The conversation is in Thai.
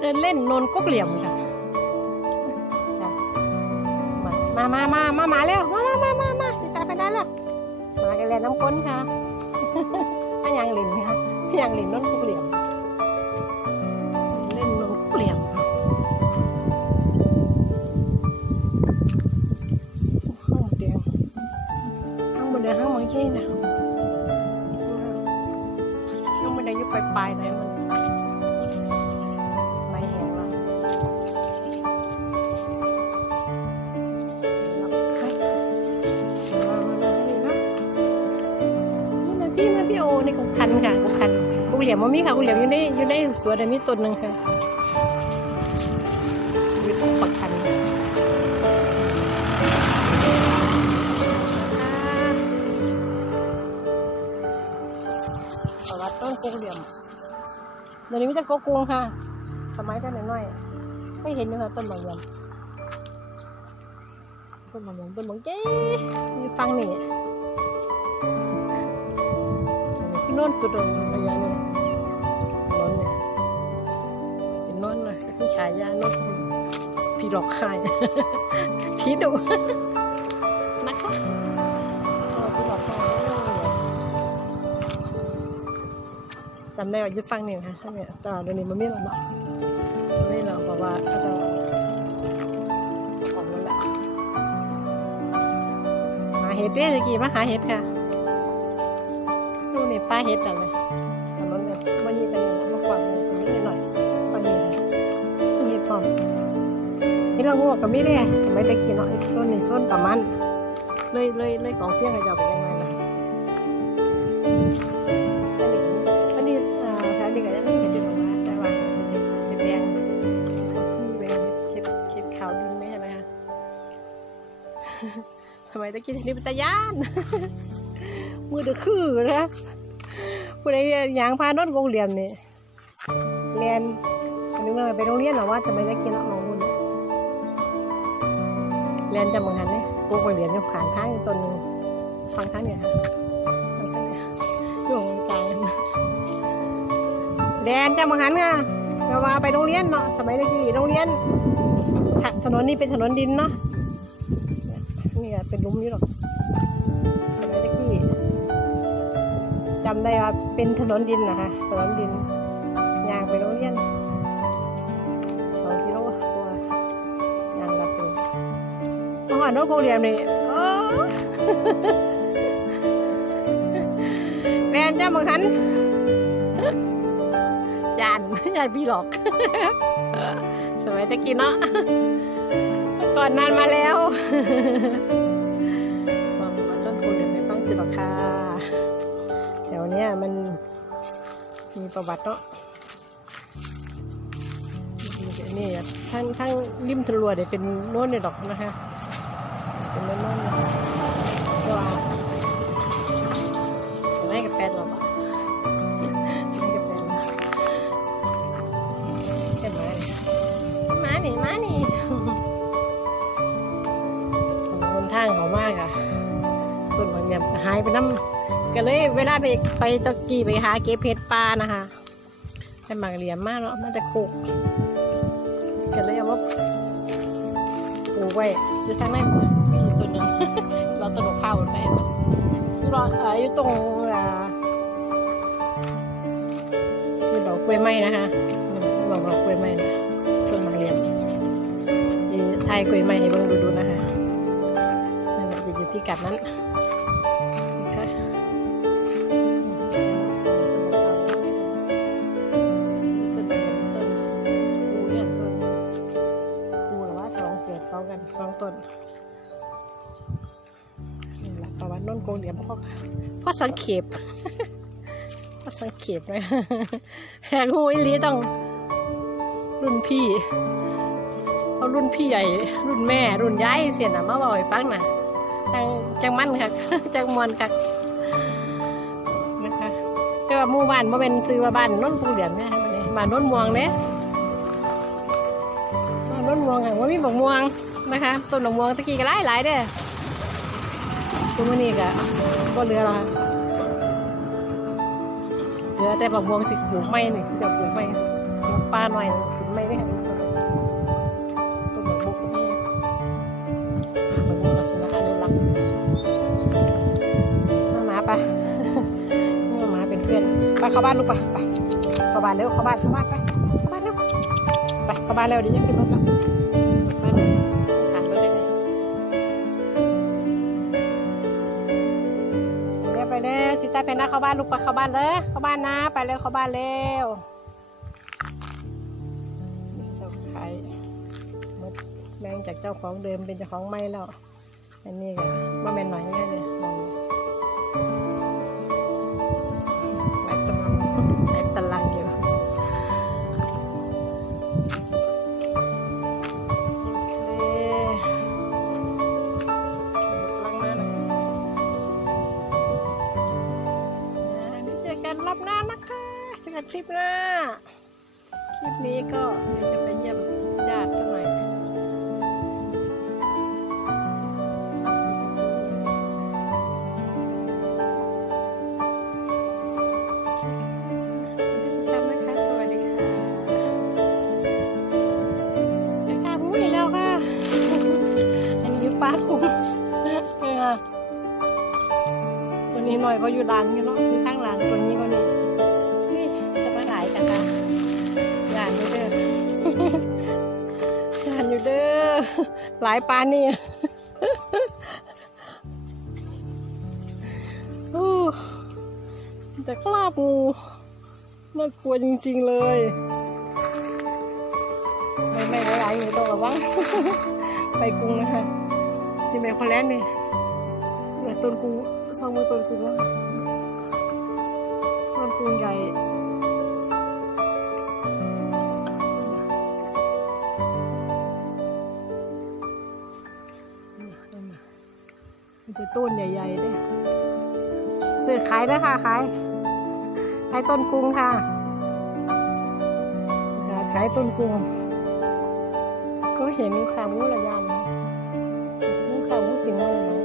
เดินเล่นนนกุ๊กเหลี่ยมค่ะมามามามามาเร็วมามามามามาสิตาไปได้แล้วมากันแล้วน้ำก้นค่ะอันยังหลินค่ะถ้ายังหลินนนกุ๊กเหลี่ยม ลี่ยมมันมีค่ะกุเหลี่ยมอยู่ในอยู่ในสวนแต่มีต้นหนึ่งค่ะอยู่ตรงปักคันประวัติต้นกุเหลี่ยมเดี๋ยวนี้มีแต่กกรุงค่ะ สมัยแต่น้อยๆไม่เห็นเลยค่ะต้นบางยมต้นบางยมต้นบางเจ๊มีฟังนี่ที่โน่นสุดเลยายาโน้นพี่หลอกขายพี่ดุนะคะพี่หลอกขายจำได้ว่ายึดฟังเนี่ยค่ะเนี่ยแต่เดี๋ยวนี้มันไม่หรอกไม่หรอกเพราะว่าเขาจะของนั่นแหละหาเห็ดเด้ตะกี้มาหาเห็ดค่ะดูนี่ป้าเห็ดจังเลย นี่เรางวกกับไม่ได้สมัยตะกี้เนาะไอ้ส้นนี่ส้นประมาณเลยเลยเลยกองเฟี้ยงให้เจ้าไปยังไงล่ะอันนี้อ่าแถวนี้ก็ยังไม่เห็นจะออกมาแต่ว่าเห็ดแดงที่เป็นเข็ดเข็ดขาวดินไหมใช่ไหมคะสมัยตะกี้นี่เป็นตะยานมือตะคือนะผู้ใดยางพาโนนวดวงเหลี่ยมนี่เรียนอันนี้มันไปโรงเรียนหรอว่าจะไม่ได้กินหรอกน้องคุณ เรียนจำเหมือนกันเนี่ยพวกไปเรียนอยู่ขางทางต้นหนึงฟังทางเนี่ยค่ะฟังทางเนี่ยอยู่ตรงกลางเรียนจำเมือนกันค่ะเราว่าไปโรงเรียนเนาะสมัยตะกี้โรงเรียนถถนนนี้เป็นถนนดินเนาะนี่อะเป็นลุมอยู่หรอกสมัยตะกี้จำได้ว่าเป็นถนนดินนะคะถนนดินยางไปโรงเรียน เมื่อก่อนรถโรงเรียนนี่แม่นจ้าบางคันยานยานพี่หลอก สมัยตะกี้เนาะก่อนนานมาแล้วมามาต้นคุณเดี๋ยวไปฟังสิหรอกค่ะแถวเนี้ยมันมีประวัติเนาะนี่ทั้งทั้งริมทะลวเนี่ยเป็นโน้นเนี่ยดอกนะคะ เป็นโน้นโน้นเนี่ยก็ไม่กับแปดหรอกอะไม่กับแปดหรอกเห็นไหมาหนีมาหนีคนทางเขามากอะต้นบางอย่างหายไปน้ำก็เลยเวลาไปไปตะกี้ไปหาเก็บเพชรปลานะคะให้หมากเหลี่ยมมากเนาะมันจะคุกก็เลยเอามาปลูกไว้อยู่ทางนั้นมีอยู่ตัว หนึ่งเราต้นมะพร้าวไปเนาะอยู่รอเอ่ออยู่ตรงอ่าคือดอกกล้วยไม้นะคะบอกดอกกล้วยไม้นะต้นมังเรียนยีไทยกล้วยไม้ให้เบิ่งดูดูๆนะคะนั่นแหละจะอยู่ที่กัดนั้น พ่อสังเขปพ่อสังเขปเลยแหกหูอีหลีต้อง รุ่นพี่เอารุ่นพี่ใหญ่ รุ่นแม่ รุ่นยายเสียนะมาบอกให้ฟังนะจังจังมั่นค่ะจังมวนค่ะนะคะแต่ว่ามู่บ้านมาเป็นซื้อว่าบ้านน้นภูเหลี่ยมเนี่ยค่ะนี่บ้านน้นม่วงเนี่ยบ้านโน้นม่วงค่ะว่ามีบักม่วงนะคะต้นบักม่วงตะกี้ก็หลายหลายๆเด้อ ตัวมันนี่ก็ก็เหลือละเหลือแต่บักม่วงติดปลูกไม้นี่จะปลูกไม้ปปลาหน่อยไม่ได้ค่ะตัวเหมือนบุกนี่เหมือนบุกลักษณะอนุรักษ์มาหมาปะมาหมาเป็นเพื่อนไปเข้าบ้านลูกไปไปเข้าบ้านเร็วเข้าบ้านเข้าบ้านไปเข้าบ้านเร็วไปเข้าบ้านเร็วเดี๋ยวจะขึ้นรถแล้ว ไปนะเข้าบ้านลูกไปเข้าบ้านเลยเข้าบ้านนะ ไปเร็วเข้าบ้านเร็วเจ้าขายหมดแบงจากเจ้าของเดิมเป็นเจ้าของใหม่แล้วอันนี้ก็บ่แมนหน่อยง่ายเลย กันคลิปหน้า คลิปนี้ก็เดี๋ยวจะไปเยี่ยมญาติกันหน่อยทำนะคะสวัสดีค่ะค่ะมุ้ยแล้วค่ะอันนี้ปลาคุ้มเนี่ยตัวนี้หน่อยเพราะอยู่ดังอยู่เนาะอยู่ข้งหลังตัวนี้ก็นี่นี่ หลายปานนี่แต่คราบงูน่ากลัวจริงๆเลย ไม่ไม่หลายอยู่ตรงระวังไปกรุงนะคะที่แม่คอนแลนด์นี่ยต้นกรุงซองมือต้นกรุงแล้วต้นกรุงใหญ่ ต้นใหญ่ๆด้วยซื้อขายนะคะขายขายต้นกุ้งค่ะ ขายต้นกุ้งก็เห็นขาหมูระยานนะหมูขาหมูสีม่วง